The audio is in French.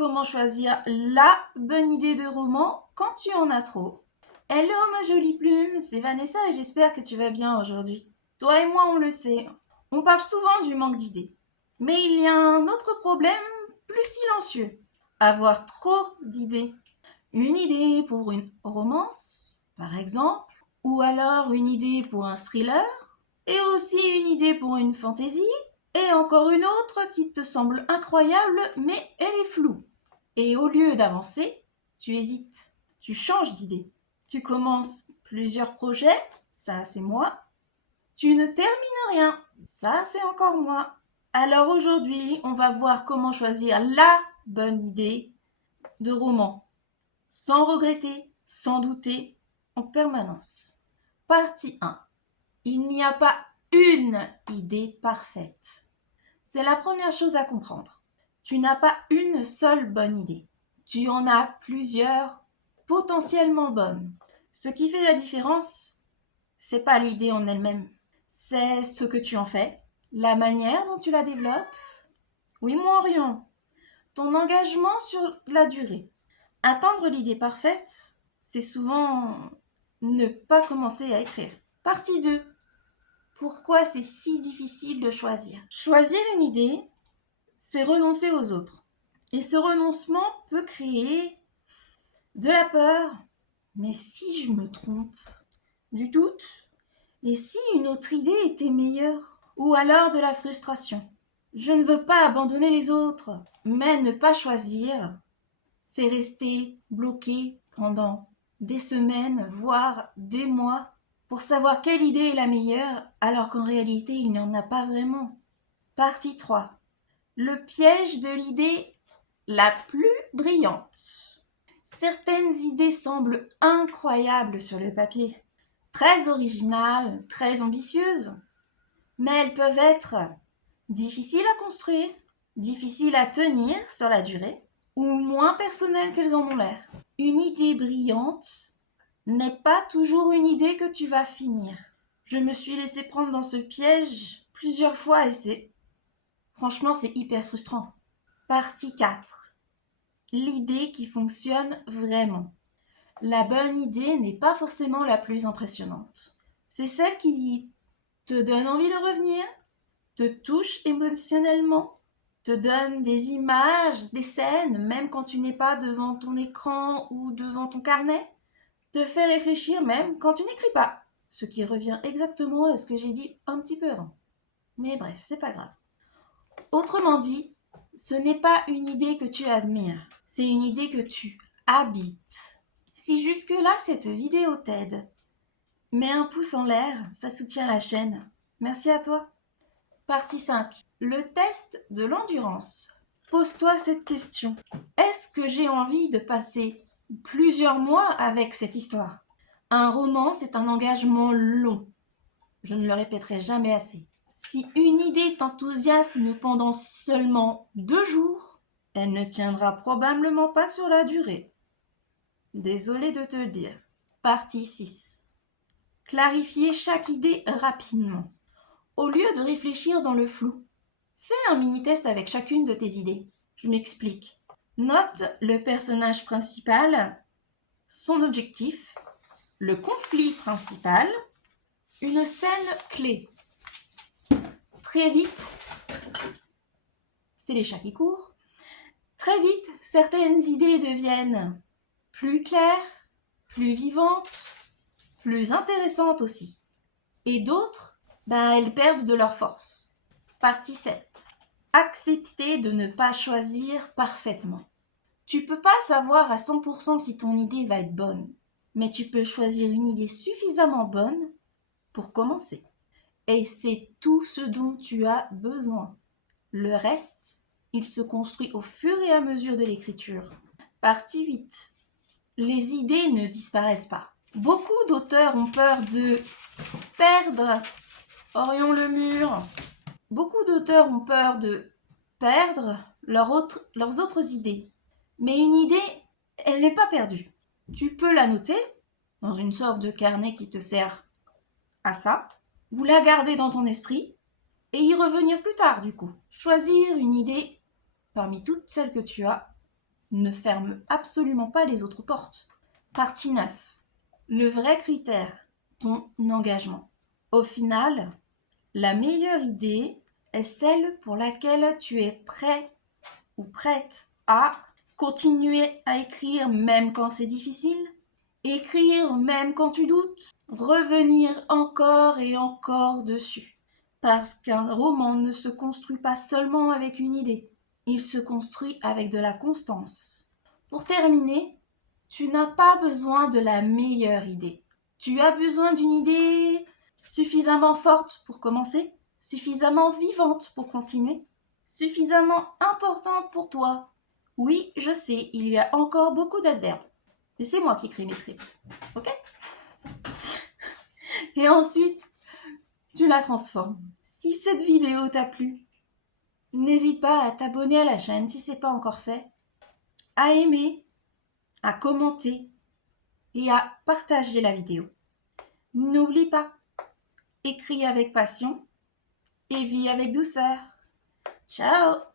comment choisir la bonne idée de roman quand tu en as trop. Hello ma jolie plume, c'est Vanessa et j'espère que tu vas bien aujourd'hui. Toi et moi on le sait, on parle souvent du manque d'idées. Mais il y a un autre problème plus silencieux, avoir trop d'idées. Une idée pour une romance, par exemple, ou alors une idée pour un thriller, et aussi une idée pour une fantaisie, et encore une autre qui te semble incroyable, mais elle est floue. Et au lieu d'avancer, tu hésites, tu changes d'idée. Tu commences plusieurs projets, ça c'est moi. Tu ne termines rien, ça c'est encore moi. Alors aujourd'hui, on va voir comment choisir la bonne idée de roman, sans regretter, sans douter, en permanence. Partie 1. Il n'y a pas une idée parfaite. C'est la première chose à comprendre. Tu n'as pas une seule bonne idée. Tu en as plusieurs potentiellement bonnes. Ce qui fait la différence, c'est pas l'idée en elle-même. C'est ce que tu en fais, la manière dont tu la développes. Oui, mon Orion, ton engagement sur la durée. Attendre l'idée parfaite, c'est souvent ne pas commencer à écrire. Partie 2. Pourquoi c'est si difficile de choisir? Choisir une idée, c'est renoncer aux autres. Et ce renoncement peut créer de la peur. Mais si je me trompe? Du doute? Et si une autre idée était meilleure? Ou alors de la frustration? Je ne veux pas abandonner les autres, mais ne pas choisir, c'est rester bloqué pendant des semaines, voire des mois, pour savoir quelle idée est la meilleure, alors qu'en réalité, il n'y en a pas vraiment. Partie 3. Le piège de l'idée la plus brillante. Certaines idées semblent incroyables sur le papier, très originales, très ambitieuses, mais elles peuvent être difficiles à construire, difficiles à tenir sur la durée, ou moins personnelles qu'elles en ont l'air. Une idée brillante n'est pas toujours une idée que tu vas finir. Je me suis laissée prendre dans ce piège plusieurs fois et franchement, c'est hyper frustrant. Partie 4. L'idée qui fonctionne vraiment. La bonne idée n'est pas forcément la plus impressionnante. C'est celle qui te donne envie de revenir, te touche émotionnellement, te donne des images, des scènes, même quand tu n'es pas devant ton écran ou devant ton carnet, te fait réfléchir même quand tu n'écris pas. Ce qui revient exactement à ce que j'ai dit un petit peu avant. Mais bref, c'est pas grave. Autrement dit, ce n'est pas une idée que tu admires, c'est une idée que tu habites. Si jusque-là cette vidéo t'aide, mets un pouce en l'air, ça soutient la chaîne. Merci à toi. Partie 5. Le test de l'endurance. Pose-toi cette question. Est-ce que j'ai envie de passer plusieurs mois avec cette histoire? Un roman, c'est un engagement long. Je ne le répéterai jamais assez. Si une idée t'enthousiasme pendant seulement 2 jours, elle ne tiendra probablement pas sur la durée. Désolée de te le dire. Partie 6. Clarifier chaque idée rapidement. Au lieu de réfléchir dans le flou, fais un mini-test avec chacune de tes idées. Je m'explique. Note le personnage principal, son objectif, le conflit principal, une scène clé. Très vite, c'est les chats qui courent, très vite, certaines idées deviennent plus claires, plus vivantes, plus intéressantes aussi. Et d'autres, elles perdent de leur force. Partie 7. Accepter de ne pas choisir parfaitement. Tu peux pas savoir à 100% si ton idée va être bonne, mais tu peux choisir une idée suffisamment bonne pour commencer. Et c'est tout ce dont tu as besoin. Le reste, il se construit au fur et à mesure de l'écriture. Partie 8. Les idées ne disparaissent pas. Beaucoup d'auteurs ont peur de perdre Orion le mur. Beaucoup d'auteurs ont peur de perdre leurs autres idées. Mais une idée, elle n'est pas perdue. Tu peux la noter dans une sorte de carnet qui te sert à ça, ou la garder dans ton esprit et y revenir plus tard du coup. Choisir une idée parmi toutes celles que tu as Ne ferme absolument pas les autres portes. Partie 9. Le vrai critère, ton engagement. Au final, la meilleure idée est celle pour laquelle tu es prêt ou prête à continuer à écrire même quand c'est difficile, écrire même quand tu doutes, revenir encore et encore dessus. Parce qu'un roman ne se construit pas seulement avec une idée, il se construit avec de la constance. Pour terminer, tu n'as pas besoin de la meilleure idée. Tu as besoin d'une idée suffisamment forte pour commencer, suffisamment vivante pour continuer, suffisamment importante pour toi. Oui, je sais, il y a encore beaucoup d'adverbes. Et c'est moi qui écris mes scripts. Ok? Et ensuite, tu la transformes. Si cette vidéo t'a plu, n'hésite pas à t'abonner à la chaîne si ce n'est pas encore fait, à aimer, à commenter et à partager la vidéo. N'oublie pas, écris avec passion et vis avec douceur. Ciao!